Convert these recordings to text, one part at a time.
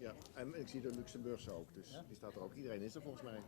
Ja, en ik zie de Luxemburgse ook, dus die staat er ook. Iedereen is er volgens mij.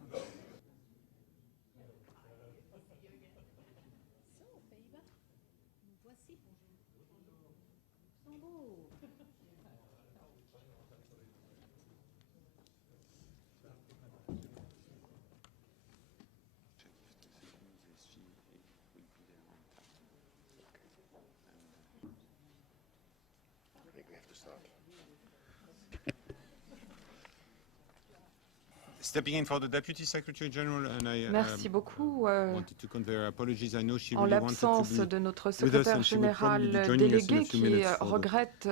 Stepping in for the Deputy Secretary General, and I Merci beaucoup. wanted to convey her apologies. I know she En really wanted to l'absence be de notre with us secrétaire and she will probably be général joining us in délégué a few qui minutes for regrette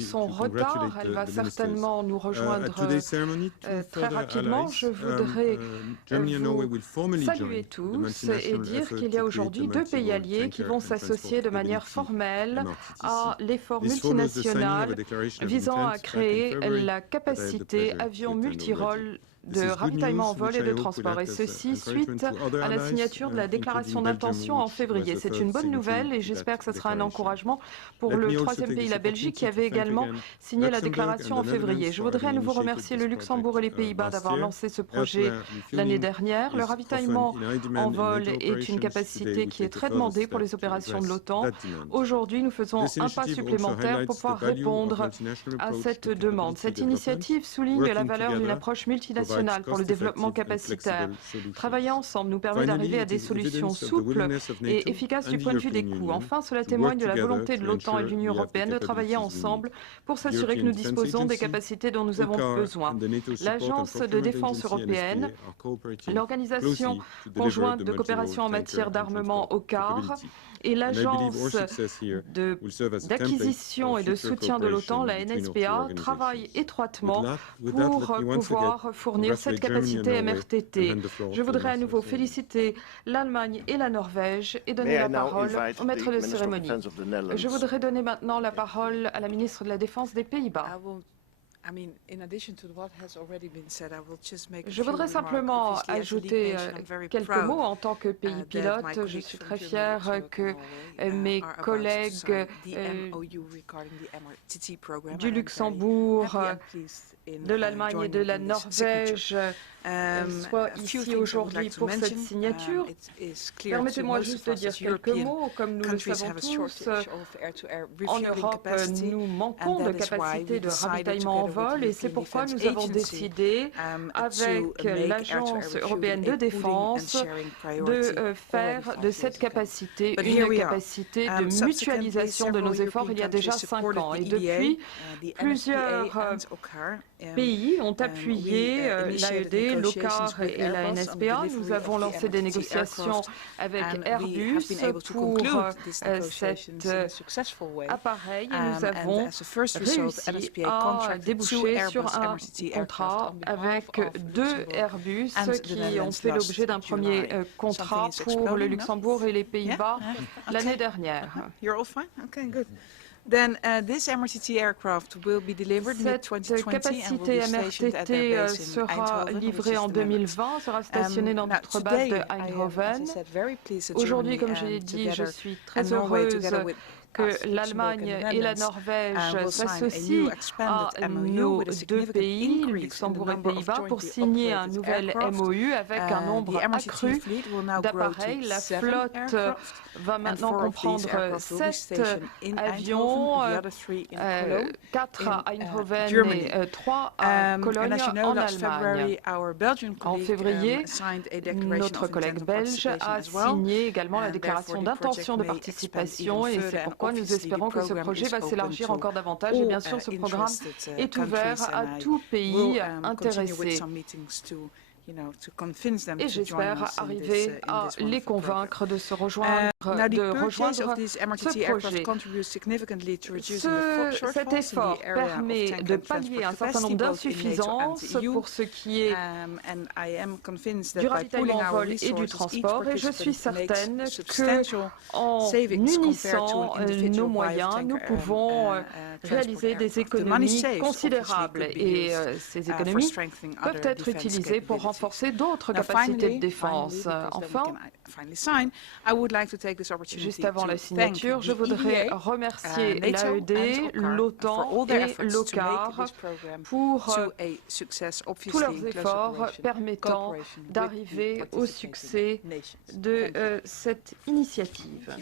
son to retard, congratulate elle va the ministers. certainement nous At rejoindre today's ceremony, two très further rapidement. allies, Je voudrais Germany and Norway will formally saluer join the tous et multinational dire effort qu'il y a to aujourd'hui create a deux pays multi-role alliés qui tanker vont and s'associer de transport manière capability, formelle MRTTC. à l'effort This follows the signing of a multinational declaration of visant à intent back in créer February la that I have the capacité pleasure avion to attend multirôle already. de This is good ravitaillement en news, vol which et I de hope will transport, et act as ceci encouragement suite to other à la allies, signature de la déclaration including Belgium, d'intention en which février. was the C'est third une bonne signatory nouvelle et to j'espère que ce that sera un declaration. encouragement pour Let le me also troisième take pays, this la Belgique, qui opportunity avait to thank également again signé la Luxembourg déclaration and en the février. Netherlands Je for voudrais à having nouveau initiated remercier this le Luxembourg et les project Pays-Bas last d'avoir year. lancé ce projet Elsewhere, l'année refueling dernière. Le is ravitaillement often in high demand en in vol NATO est une operations. capacité Today, we qui est take a très further demandée pour step les to opérations de address l'OTAN. that demand. Aujourd'hui, nous faisons This un pas initiative also supplémentaire pour highlights the pouvoir value of répondre multinational à approach cette to demande. capability Cette development. initiative souligne la Working valeur d'une together approche provides multinationale pour le développement cost-effective and capacitaire. flexible solutions. Travailler ensemble nous permet Finally, d'arriver à it des is solutions evidence of the souples willingness of et NATO efficaces and du the point de vue des European coûts. Union Enfin, cela to témoigne work de la together volonté de to l'OTAN et de ensure l'Union we have the européenne de travailler capabilities we need. ensemble pour The s'assurer que European nous Defence disposons des Agency, capacités dont nous avons OCCAR, besoin. and the NATO Support and L'Agence de Procurement défense Agency, européenne, NSPA, are cooperating l'Organisation closely to deliver conjointe the de multi-role coopération en tanker matière and d'armement transport OCCAR capability. et And I believe our l'Agence success here will serve as a template d'acquisition for et de future soutien de l'OTAN, cooperation la between our two NSPA, organizations. travaillent étroitement With that, pour let me once again pouvoir fournir cette congratulate Germany and capacité Norway and MRTT. hand the floor Je to the voudrais à Master nouveau of Ceremony. féliciter l'Allemagne et la Norvège et donner May I la now parole invite au maître the de Minister of cérémonie. Defence of the Netherlands. Je voudrais donner maintenant la parole à la ministre de la Défense des Pays-Bas. Je voudrais simplement ajouter quelques mots en tant que pays pilote. Je suis très fière que mes collègues du Luxembourg, de l'Allemagne et de la Norvège soient ici aujourd'hui pour cette signature. Permettez-moi juste de dire quelques mots. Comme nous le savons tous, en Europe, nous manquons de capacités de ravitaillement en vol et c'est pourquoi nous avons décidé, avec l'Agence européenne de défense, de faire de cette capacité une capacité de mutualisation de nos efforts il y a déjà 5 ans. Et depuis, plusieurs pays ont appuyé l'AED, l'OCCAR et la NSPA. Nous avons lancé des négociations avec Airbus pour cet appareil et nous avons réussi à déboucher sur un contrat avec 2 Airbus qui ont fait l'objet d'un premier contrat pour le Luxembourg et les Pays-Bas l'année dernière. Cette capacité MRTT sera livrée en 2020, sera stationnée dans notre base de Eindhoven. Aujourd'hui, comme je l'ai dit, je suis très heureuse que l'Allemagne et la Norvège s'associent à nos 2 pays, Luxembourg et Pays-Bas, pour signer un nouvel MOU avec un nombre accru d'appareils. La flotte va maintenant comprendre 7 avions, 4 à Eindhoven et 3 à Cologne en Allemagne. En février, notre collègue belge a signé également la déclaration d'intention de participation et c'est pourquoi nous espérons que ce projet va s'élargir encore davantage. Et bien sûr, ce programme est ouvert à tout pays intéressé. Et j'espère arriver à les convaincre de se rejoindre, ce projet. Cet effort permet de pallier un certain nombre d'insuffisances pour ce qui est du ravitaillement en vol et du transport. Et je suis certaine qu'en unissant nos moyens, nous pouvons réaliser des économies considérables et ces économies peuvent être utilisées pour renforcer d'autres capacités de défense. Enfin, juste avant la signature, je voudrais remercier l'AED, l'OTAN et l'OCCAR pour tous leurs efforts permettant d'arriver au succès de cette initiative.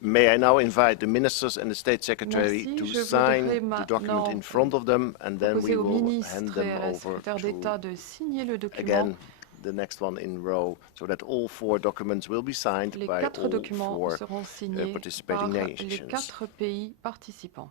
May I now invite the ministers and the state secretary to sign the document in front of them, and then we will hand them over to, again, the next one in row, so that all 4 documents will be signed by all 4 participating nations. Les 4 pays participants.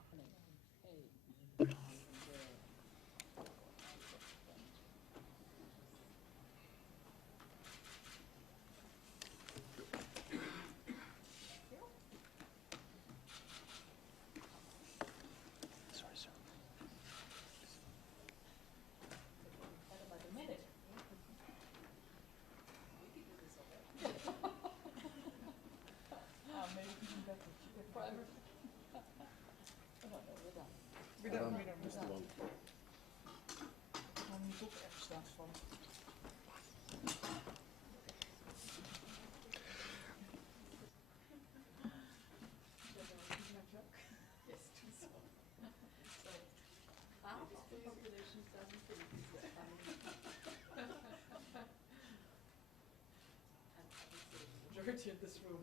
In this room.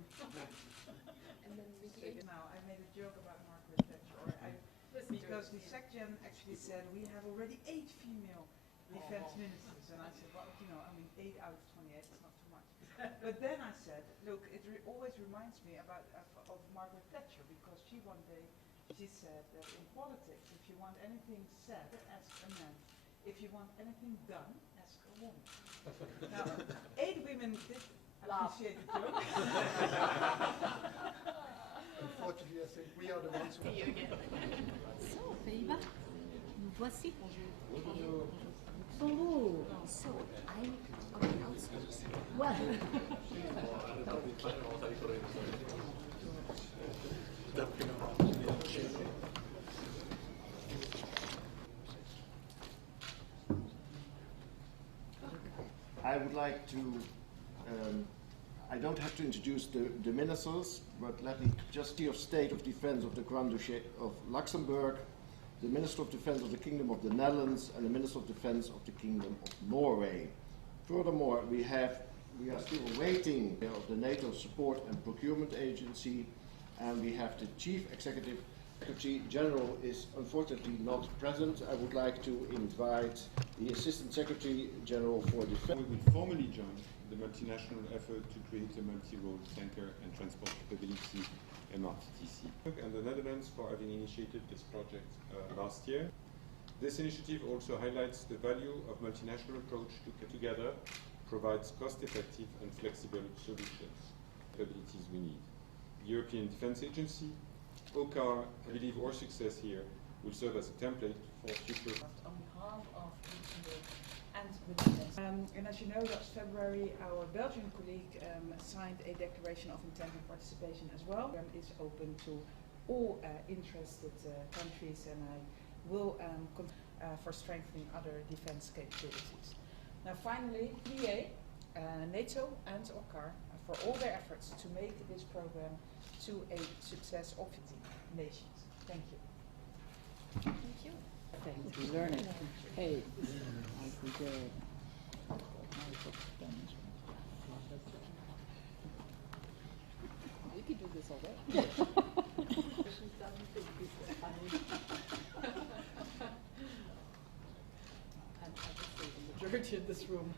And then now I made a joke about Margaret Thatcher, because the SecGen actually said we have already 8 female defense ministers, and I said, well, you know, I mean 8 out of 28 is not too much. But then I said, look, it always reminds me about of Margaret Thatcher, because she one day she said that in politics, if you want anything said, ask a man. If you want anything done, ask a woman. Now, 8 women did appreciate the joke. Unfortunately, I think we are the ones who... See you again. So, Pays-Bas, nous voici. Bonjour. Bonjour. So, I'm on the outskirts. Well. I would like to, I don't have to introduce the ministers, but let me just Secretary of State of Defense of the Grand Duchy of Luxembourg, the Minister of Defense of the Kingdom of the Netherlands, and the Minister of Defense of the Kingdom of Norway. Furthermore, we are still waiting of the NATO Support and Procurement Agency, and we have the Chief Executive Secretary General is unfortunately not present. I would like to invite the Assistant Secretary General for Defense. We will formally join the multinational effort to create a multi-role tanker and transport capability, MRTTC. And the Netherlands for having initiated this project last year. This initiative also highlights the value of multinational approach to get together, provides cost-effective and flexible solutions, capabilities we need. European Defence Agency, OCCAR, I believe our success here will serve as a template for future. On behalf of Luxembourg and the defense. And as you know, last February our Belgian colleague signed a declaration of intent and participation as well. It is open to all interested countries, and I will for strengthening other defense capabilities. Now finally, PA, NATO and OCCAR for all their efforts to make this program to a success of the nations. Thank you. Thank you. Thank you. Learning. Hey. We could do this all day. She doesn't think this is funny. I'm the majority in this room.